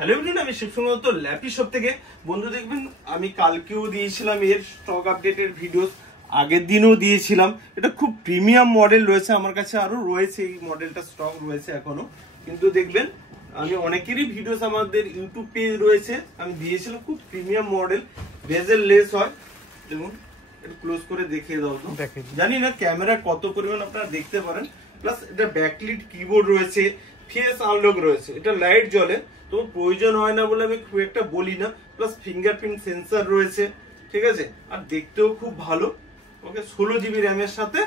Hello everyone, আমি শিবসুন্দর তো lappy shop থেকে। বন্ধু দেখবেন আমি কালকেও দিয়েছিলাম এর স্টক আপডেটের ভিডিও, আগের দিনও দিয়েছিলাম। এটা খুব প্রিমিয়াম মডেল রয়েছে আমার কাছে, আরো রয়েছে এই মডেলটা স্টক রয়েছে এখনো। কিন্তু দেখবেন আমি অনেকেরই ভিডিওস আমাদের ইউটিউব পেজ রয়েছে, আমি দিয়েছিলাম। খুব প্রিমিয়াম মডেল, বেজেল লেস হয়। দেখুন একটু ক্লোজ করে দেখিয়ে দাও তো। জানি না ক্যামেরা কত পরিমাণ আপনারা দেখতে পারেন। প্লাস এটা ব্যাকলিট কিবোর্ড রয়েছে, ফেস আনলক রয়েছে, এটা লাইট জ্বলে, তো প্রয়োজন হয় না বলে আমি খুব একটা বলি না। প্লাস ফিঙ্গারপ্রিন্ট সেন্সর রয়েছে, ঠিক আছে। আর দেখতেও খুব ভালো। ওকে, 16 জিবি র্যামের সাথে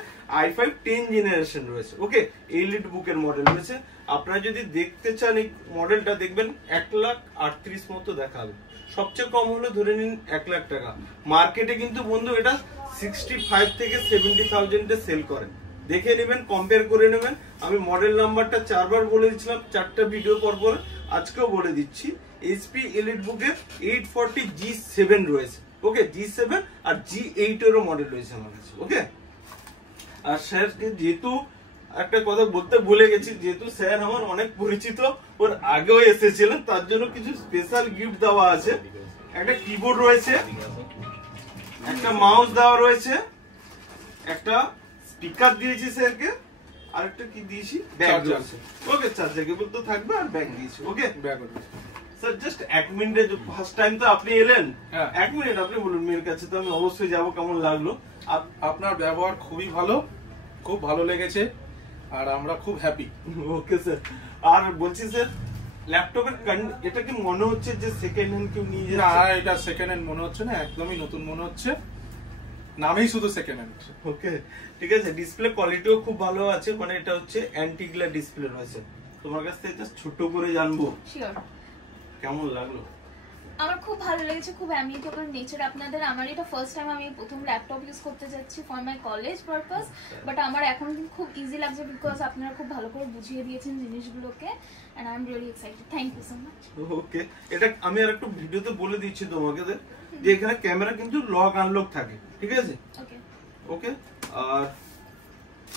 i5 10 জেনারেশন রয়েছে। ওকে, এলিট বুকের মডেল রয়েছে। আপনারা যদি দেখতে চান এই মডেলটা, দেখবেন 1,38,000 মতো দেখাবে। সবচেয়ে কম হলো ধরে নিন 1 লাখ টাকা। মার্কেটে কিন্তু বন্ধু এটা 65 থেকে 70,000 সেল করে। দেখে নেবেন, কম্পেয়ার করে নেবেন। আমি মডেল নাম্বারটা 4বার বলে দিচ্ছিলাম 4টা ভিডিও পর পর, আজকেও বলে দিচ্ছি। HP এলিট বুকের 840 G7 রয়েছে। ওকে, G7 আর G8 এরও মডেল রয়েছে আমার কাছে। ওকে, আর স্যার যেহেতু একটা কথা বলতে ভুলে গেছি, যেহেতু স্যার আমার অনেক পরিচিত, ওর আগেও এসেছিলেন, তার জন্য কিছু স্পেশাল গিফট দেওয়া আছে। একটা কিবোর্ড রয়েছে, একটা মাউস দেওয়া রয়েছে, একটা স্পিকার দিয়েছি স্যারকে, আর একটা কি দিয়েছি, ব্যাগ দিয়েছি। ওকে, চার্জার কেবল তো থাকবে, আর ব্যাগ দিয়েছি। ওকে, ব্যাগ স্যার জাস্ট 1 মিনিটে, ফার্স্ট টাইম তো আপনি এলেন, 1 মিনিট আপনি বলুন মেয়ের কাছে, তো আমি অবশ্যই যাবো। কেমন লাগলো? আপনার ব্যবহার খুবই ভালো, খুব ভালো লেগেছে, আর আমরা খুব হ্যাপি। ওকে স্যার, আর বলছি স্যার ল্যাপটপের এটা কি মনে হচ্ছে যে সেকেন্ড হ্যান্ড কেউ নিয়ে না, এটা সেকেন্ড হ্যান্ড মনে হচ্ছে না, একদমই নতুন মনে হচ্ছে, নামেই শুধু সেকেন্ড হ্যান্ড। ওকে, ঠিক আছে। ডিসপ্লে কোয়ালিটিও খুব ভালো আছে, মানে এটা হচ্ছে অ্যান্টি গ্লেয়ার ডিসপ্লে রয়েছে। তোমার কাছ থেকে জাস্ট ছোট করে জানবো শিওর কেমন লাগলো। আমার খুব ভালো লেগেছে, খুব অ্যামিকেবল নেচার আপনাদের। আমার এটা ফার্স্ট টাইম আমি প্রথম ল্যাপটপ ইউজ করতে যাচ্ছি for my college purpose, but আমার এখন খুব ইজি লাগছে বিকজ আপনারা খুব ভালো করে বুঝিয়ে দিয়েছেন জিনিসগুলোকে, and I am really excited. Thank you so much. Okay, এটা আমি আর একটু ভিডিওতে বলে দিচ্ছি তোমাকে যে এখানে ক্যামেরা কিন্তু লক আনলক থাকে, ঠিক আছে। ওকে ওকে, আর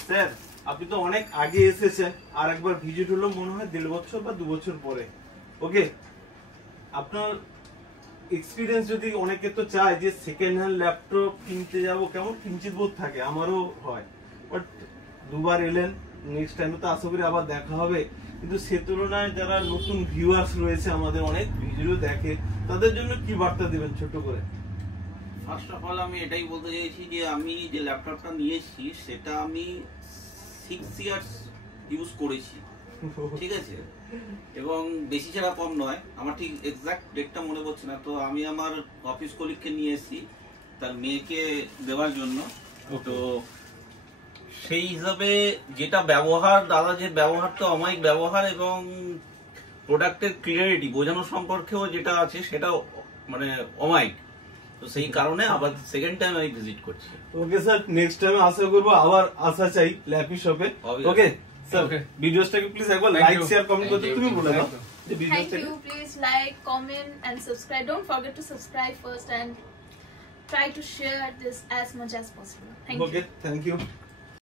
স্যার আপনি তো অনেক আগে এসেছেন, আর একবার ভিজিট হলো মনে হয় 1.5 বছর বা 2 বছর পরে। ওকে, আপনার এক্সপিরিয়েন্স যদি, অনেকে তো চায় যে সেকেন্ড হ্যান্ড ল্যাপটপ কিনতে যাব, কেমন কিঞ্চিত বোধ থাকে, আমারও হয়। বাট দুবার এলেন, নেক্সট টাইমে তো আশা করি আবার দেখা হবে। কিন্তু সে তুলনায় যারা নতুন ভিউয়ার্স রয়েছে, আমাদের অনেক ভিডিও দেখে, তাদের জন্য কি বার্তা দিবেন ছোট করে? ফার্স্ট অফ অল আমি এটাই বলতে চাইছি যে আমি যে ল্যাপটপটা নিয়েছি সেটা আমি 6 ইয়ার্স ইউজ করেছি, ঠিক আছে, এবং বেশি ছাড়া কম নয়। আমার ঠিক এক্সাক্ট ডেটটা মনে পড়ছে না, তো আমি আমার অফিস কলিগকে নিয়ে এসেছি তার মেয়েকে দেওয়ার জন্য। তো সেই হিসাবে যেটা ব্যবহার, দাদা যে ব্যবহারটা অমায়িক ব্যবহার, এবং প্রোডাক্টের ক্লিয়ারিটি বোঝানো সম্পর্কেও যেটা আছে সেটা মানে অমায়িক। তো সেই কারণে আবার সেকেন্ড টাইম আমি ভিজিট করছি। ওকে স্যার, নেক্সট টাইম আশা করবো আবার আসা চাই ল্যাপি শপে। ওকে স্যার, ভিডিওসটাকে প্লিজ একবার লাইক শেয়ার কমেন্ট করতে তুমি বলে দাও। Thank you. Please like, comment and subscribe. Don't forget to subscribe first and try to share this as much as possible. Thank you. Okay, thank you.